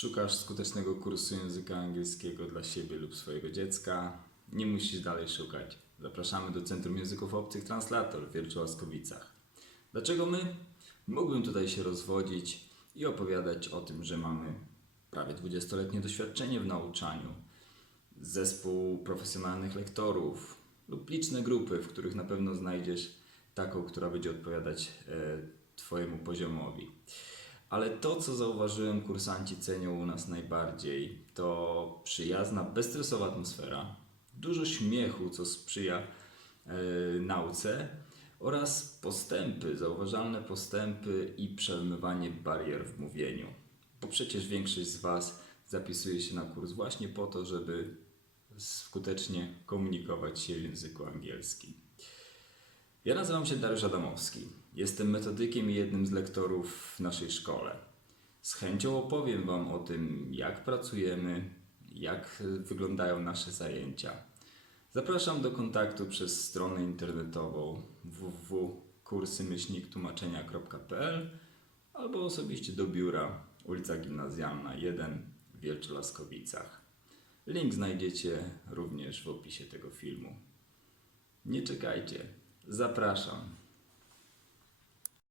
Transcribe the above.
Szukasz skutecznego kursu języka angielskiego dla siebie lub swojego dziecka? Nie musisz dalej szukać. Zapraszamy do Centrum Języków Obcych Translator w Wierczu-Łaskowicach. Dlaczego my? Mógłbym tutaj się rozwodzić i opowiadać o tym, że mamy prawie 20-letnie doświadczenie w nauczaniu, zespół profesjonalnych lektorów lub liczne grupy, w których na pewno znajdziesz taką, która będzie odpowiadać e, Twojemu poziomowi. Ale to, co zauważyłem, kursanci cenią u nas najbardziej, to przyjazna, bezstresowa atmosfera, dużo śmiechu, co sprzyja e, nauce oraz postępy, zauważalne postępy i przełamywanie barier w mówieniu. Bo przecież większość z Was zapisuje się na kurs właśnie po to, żeby skutecznie komunikować się w języku angielskim. Ja nazywam się Dariusz Adamowski. Jestem metodykiem i jednym z lektorów w naszej szkole. Z chęcią opowiem Wam o tym, jak pracujemy, jak wyglądają nasze zajęcia. Zapraszam do kontaktu przez stronę internetową www.kursymyślniktłumaczenia.pl albo osobiście do biura ulica Gimnazjalna 1 w Wielczo-Laskowicach. Link znajdziecie również w opisie tego filmu. Nie czekajcie. Zapraszam.